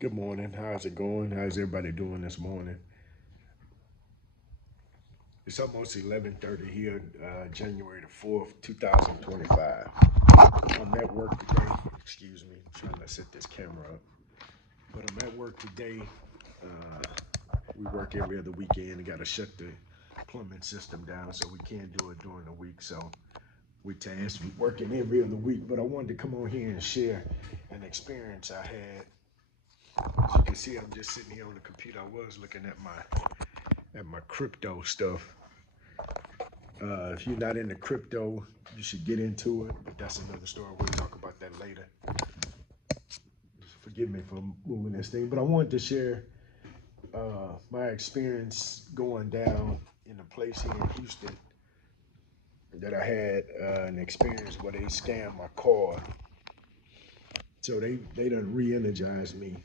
Good morning. How's it going? How's everybody doing this morning? It's almost 11:30 here, January the 4th, 2025. I'm at work today. Excuse me, trying to set this camera up. But I'm at work today. Uh, we work every other weekend and got to shut the plumbing system down, so we can't do it during the week. So we tasked with working every other week. But I wanted to come on here and share an experience I had. As you can see, I'm just sitting here on the computer. I was looking at my crypto stuff. If you're not into crypto, you should get into it, but that's another story. We'll talk about that later. Forgive me for moving this thing, but I wanted to share my experience going down in a place here in Houston that I had an experience where they scammed my card. So they done re-energized me.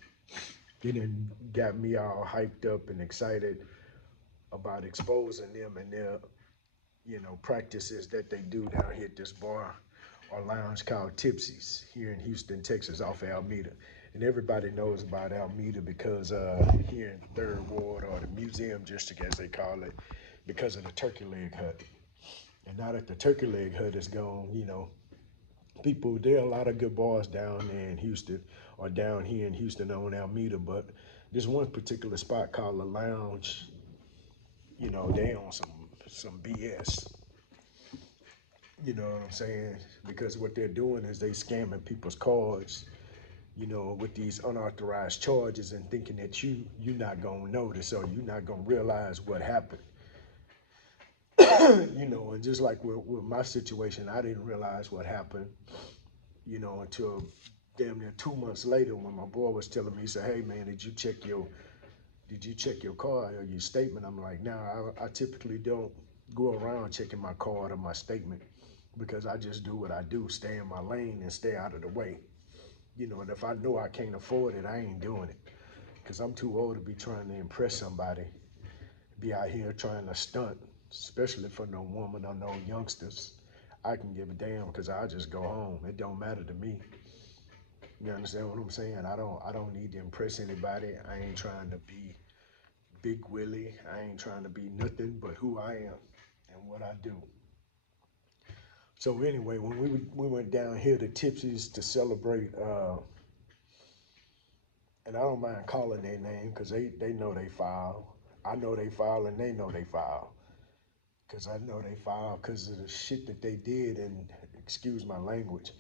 They done got me all hyped up and excited about exposing them and their practices that they do down here at this bar or lounge called Tipsy's here in Houston, Texas, off of Almeda. And everybody knows about Almeda because here in Third Ward, or the Museum District as they call it, because of the Turkey Leg Hut. And now that the Turkey Leg Hut is gone, there are a lot of good bars down there in Houston or down here in Houston on Almeda, but this one particular spot called the Lounge, they on some BS. You know what I'm saying? Because what they're doing is they scamming people's cards, with these unauthorized charges and thinking that you're not gonna notice or you're not gonna realize what happened. And just like with my situation, I didn't realize what happened, until damn near 2 months later when my boy was telling me, he said, "Hey man, did you check your card or your statement?" I'm like, "Nah, I typically don't go around checking my card or my statement because I just do what I do, stay in my lane and stay out of the way. And if I know I can't afford it, I ain't doing it because I'm too old to be trying to impress somebody, be out here trying to stunt, especially for no woman or no youngsters. I can give a damn because I just go home. It don't matter to me. You understand what I'm saying? I don't need to impress anybody. I ain't trying to be Big Willie. I ain't trying to be nothing but who I am and what I do." So anyway, when we went down here to Tipsy's to celebrate, and I don't mind calling their name because they know they foul. I know they foul and they know they foul because I know they foul because of the shit that they did. And excuse my language,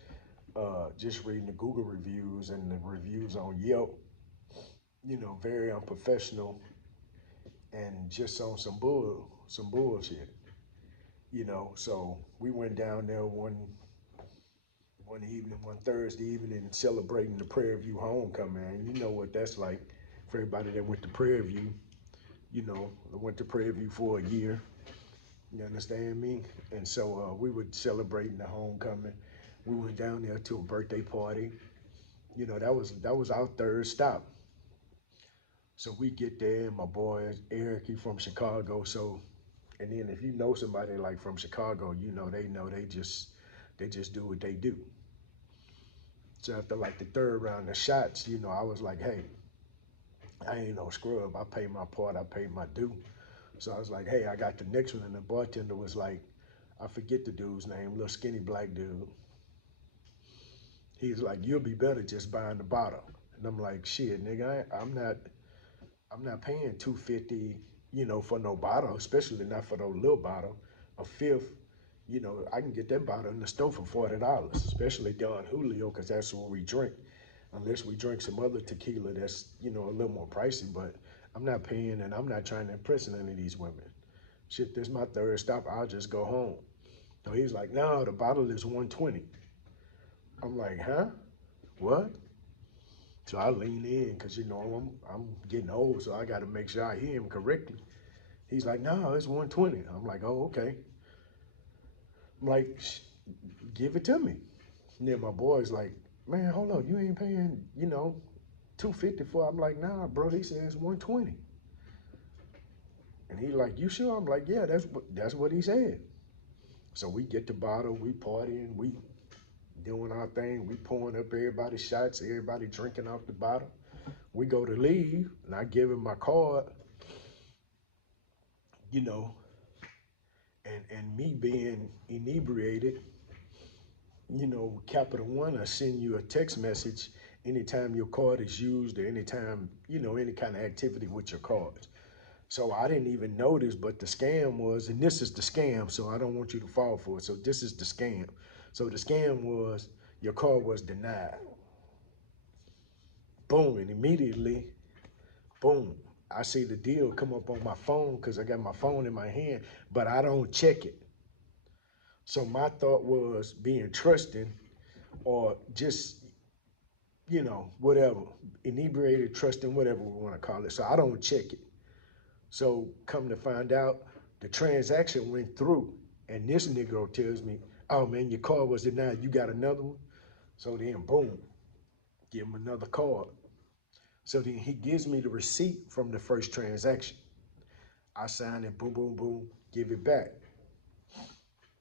just reading the Google reviews and the reviews on Yelp, very unprofessional and just on some bullshit. So we went down there one evening, one Thursday evening, celebrating the Prairie View homecoming. And you know what that's like for everybody that went to Prairie View. I went to Prairie View for a year. You understand me? And so we were celebrating the homecoming. We went down there to a birthday party. That was our third stop. So we get there, and my boy Eric, he from Chicago. So, and then if you know somebody like from Chicago, they just do what they do. So after like the third round of shots, I was like, "Hey, I ain't no scrub. I paid my part. I paid my due." So I was like, "Hey, I got the next one." And the bartender was like, I forget the dude's name, little skinny black dude. He's like, "You'll be better just buying the bottle." And I'm like, "Shit, nigga, I'm not paying 250, for no bottle, especially not for no little bottle. A fifth, I can get that bottle in the store for $40, especially Don Julio, because that's what we drink. Unless we drink some other tequila that's, a little more pricey, but I'm not paying and I'm not trying to impress any of these women. Shit, this is my third stop. I'll just go home." So he's like, "No, the bottle is 120." I'm like, "Huh? What?" So I lean in because I'm getting old, so I got to make sure I hear him correctly. He's like, "No, it's 120." I'm like, "Oh, okay." I'm like, "Give it to me." And then my boy's like, "Man, hold on, you ain't paying, 250 for it." I'm like, "Nah, bro." He says 120. And he's like, "You sure?" I'm like, "Yeah, that's what he said." So we get the bottle, we partying, we doing our thing, we pouring up everybody's shots, everybody drinking off the bottle. We go to leave, and I give him my card, you know, and me being inebriated, you know, Capital One, I send you a text message anytime your card is used or anytime, you know, any kind of activity with your cards. So I didn't even notice, but the scam was, and this is the scam, so I don't want you to fall for it. So this is the scam. So the scam was your card was denied. Boom, and immediately, boom, I see the deal come up on my phone because I got my phone in my hand, but I don't check it. So my thought was being trusting or just, you know, whatever, inebriated, trusting, whatever we want to call it. So I don't check it. So come to find out, the transaction went through, and this Negro tells me, "Oh man, your card was denied. You got another one?" So then, boom, give him another card. So then he gives me the receipt from the first transaction. I sign it, boom, boom, boom, give it back.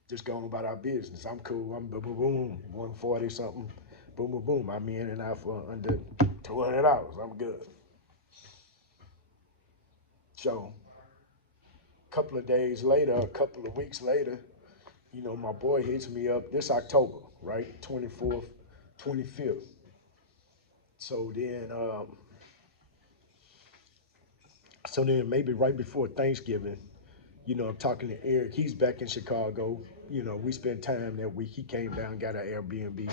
Just going about our business. I'm cool. I'm boom, boom, boom, 140 something, boom, boom, boom. I'm in and out for under $200. I'm good. So a couple of days later, a couple of weeks later, you know, my boy hits me up this October, right? 24th, 25th. So then, maybe right before Thanksgiving, you know, I'm talking to Eric. He's back in Chicago. You know, we spent time that week. He came down, got an Airbnb.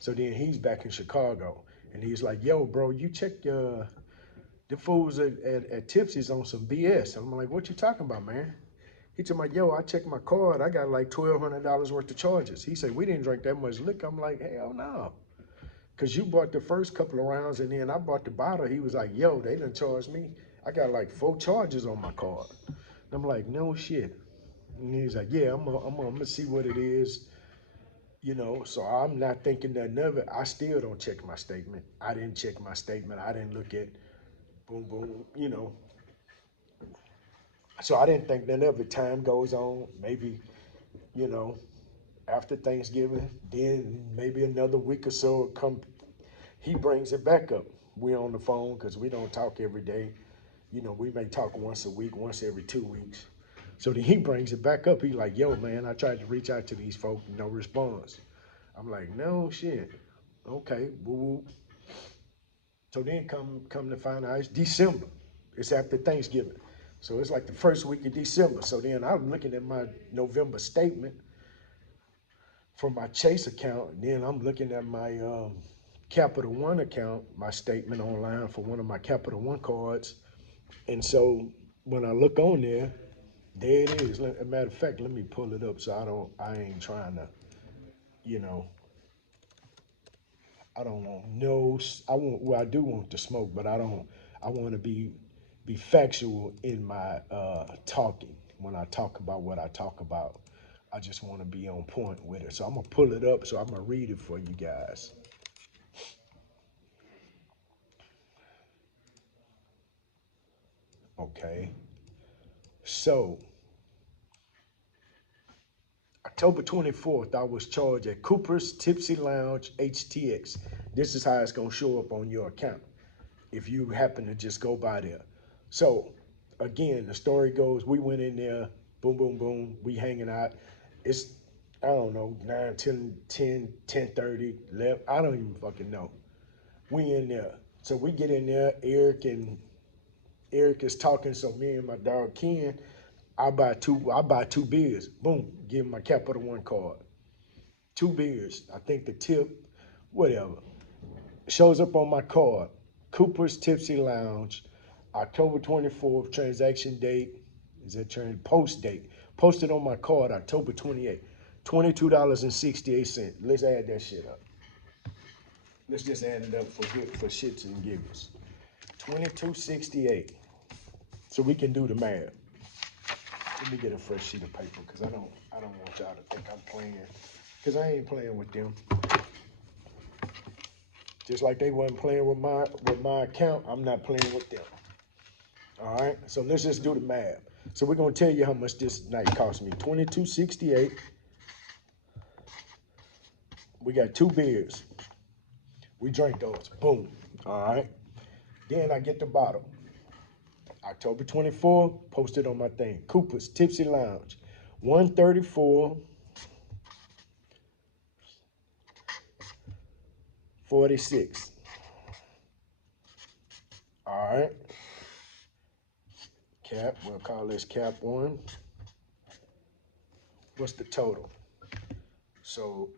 So then he's back in Chicago, and he's like, "Yo, bro, you check the fools at Tipsy's on some BS." I'm like, "What you talking about, man?" He told me, "Yo, I checked my card. I got like $1,200 worth of charges." He said, "We didn't drink that much liquor." I'm like, "Hell no." Because you bought the first couple of rounds and then I bought the bottle. He was like, "Yo, they done charged me. I got like 4 charges on my card." And I'm like, "No shit." And he's like, "Yeah, I'm gonna see what it is." You know, so I'm not thinking nothing of it. I still don't check my statement. I didn't check my statement. I didn't look at boom, boom, you know. So I didn't think nothing of it. Time goes on. Maybe, you know, after Thanksgiving, then maybe another week or so come, he brings it back up. We on the phone because we don't talk every day. You know, we may talk once a week, once every 2 weeks. So then he brings it back up. He like, "Yo, man, I tried to reach out to these folks, no response." I'm like, "No shit." Okay, woo woo. So then come to find out it's December. It's after Thanksgiving. So it's like the first week of December. So then I'm looking at my November statement from my Chase account, and then I'm looking at my Capital One account, my statement online for one of my Capital One cards. And so when I look on there it is. As a matter of fact, let me pull it up so I ain't trying to, you know, I don't want no, I want, well, I do want the smoke, but I want to be factual in my talking. When I talk about what I talk about, I just want to be on point with it. So I'm gonna pull it up. So I'm gonna read it for you guys. Okay. So October 24th, I was charged at Cooper's Tipsy Lounge HTX. This is how it's gonna show up on your account if you happen to just go by there. So again, the story goes, we went in there, boom, boom, boom, we hanging out. It's, I don't know, 9, 10, 10, 10:30, 11, I don't even fucking know. We in there. So we get in there, Eric is talking, so me and my dog Ken, I buy two beers. Boom, give him my Capital One card. 2 beers. I think the tip, whatever. Shows up on my card. Cooper's Tipsy Lounge, October 24th, transaction date. Is that post date? Posted on my card October 28th. $22.68. Let's add that shit up. Let's just add it up for shits and giggles. 22.68. So we can do the math. Let me get a fresh sheet of paper because I don't want y'all to think I'm playing. Because I ain't playing with them. Just like they wasn't playing with my account, I'm not playing with them. All right. So let's just do the math. So we're gonna tell you how much this night cost me. 22.68. We got 2 beers. We drank those. Boom. All right. Then I get the bottle. October 24th, posted on my thing. Cooper's Tipsy Lounge, 134.46. All right. Cap, we'll call this cap one. What's the total? So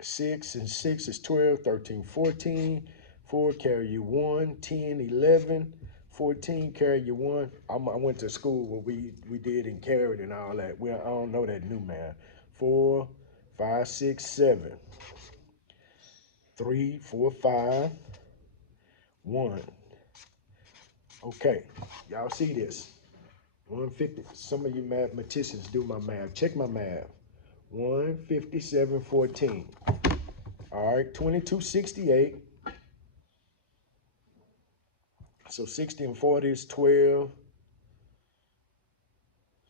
6 and 6 is 12, 13, 14. 4 carry you 1, 10, 11, 14 carry you 1. I went to school where we did and carried and all that. Well, I don't know that new math. 4, 5, 6, 7. 3, 4, 5, 1. Okay, y'all see this. 150. Some of you mathematicians do my math. Check my math. 157.14. All right, 2268. So 60 and 40 is 12.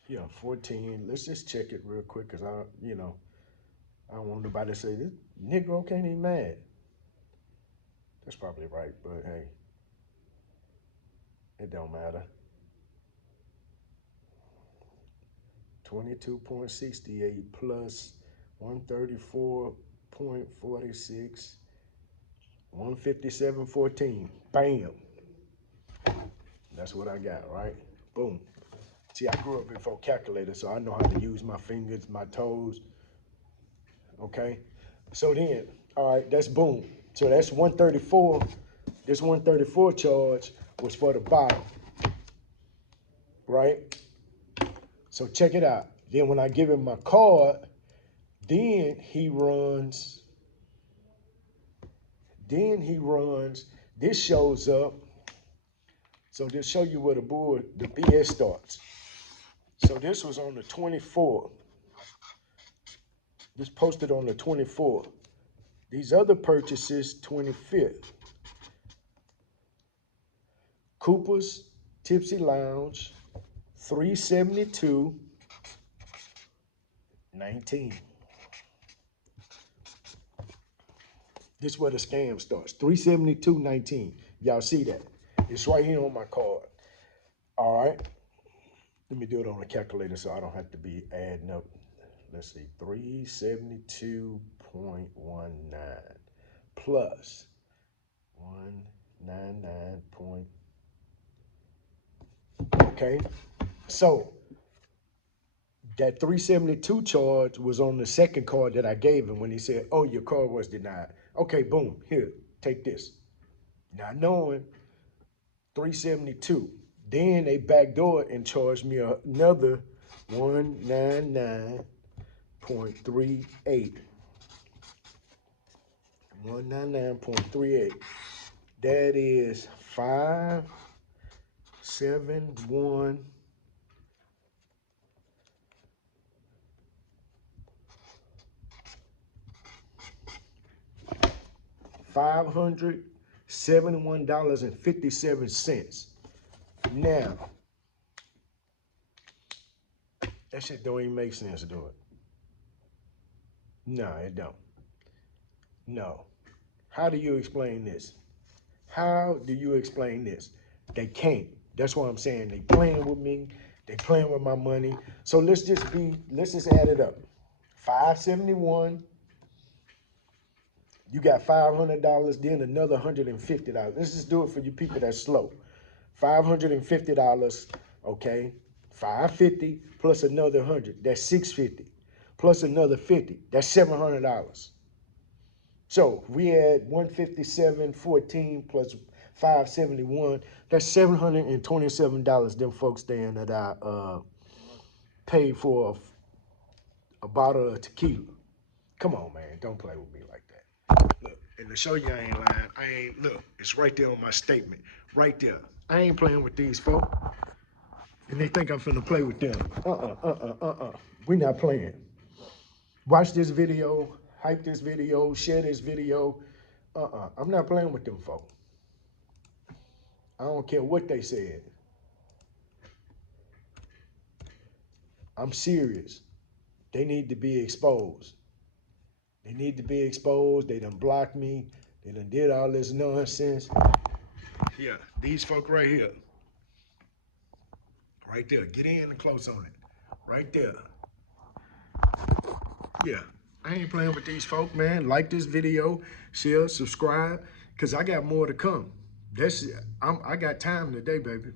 Yeah, 14. Let's just check it real quick because I don't want nobody to say this Negro can't even math. That's probably right, but hey, it don't matter. 22.68 plus 134.46, 157.14. Bam. That's what I got, right? Boom. See, I grew up before calculator, so I know how to use my fingers, my toes. Okay. So then, all right, that's boom. So that's 134. This 134 charge was for the bottom, right? So check it out. Then when I give him my card, then he runs, this shows up. So this show you where the BS starts. So this was on the 24th. This posted on the 24th. These other purchases, 25th. Cooper's Tipsy Lounge, 372.19. This is where the scam starts. 372.19. Y'all see that? It's right here on my card. All right. Let me do it on a calculator so I don't have to be adding up. Let's see. 372.19 plus 199. Okay. So that 372 charge was on the second card that I gave him when he said, oh, your card was denied. Okay, boom, here, take this. Not knowing 372. Then they backdoor and charged me another 199.38. 199.38. That is 571. $571.57. Now, that shit don't even make sense, do it? No, it don't. No. How do you explain this? How do you explain this? They can't. That's why I'm saying they playing with me. They playing with my money. So let's just add it up. 571. You got $500, then another $150. Let's just do it for you people that's slow. $550, okay? 550 plus another 100, that's 650. Plus another 50, that's $700. So we had 157.14 plus 571, that's $727. Them folks saying that I paid for a bottle of tequila. Come on, man, don't play with me like that. Look, and to show you I ain't lying, look, it's right there on my statement, right there. I ain't playing with these folks. And they think I'm finna play with them. We not playing. Watch this video, hype this video, share this video. I'm not playing with them folks. I don't care what they said. I'm serious. They need to be exposed. They need to be exposed. They done blocked me. They done did all this nonsense. Yeah, these folk right here. Right there. Get in and close on it. Right there. Yeah. I ain't playing with these folk, man. Like this video, share, subscribe, cause I got more to come. I got time today, baby.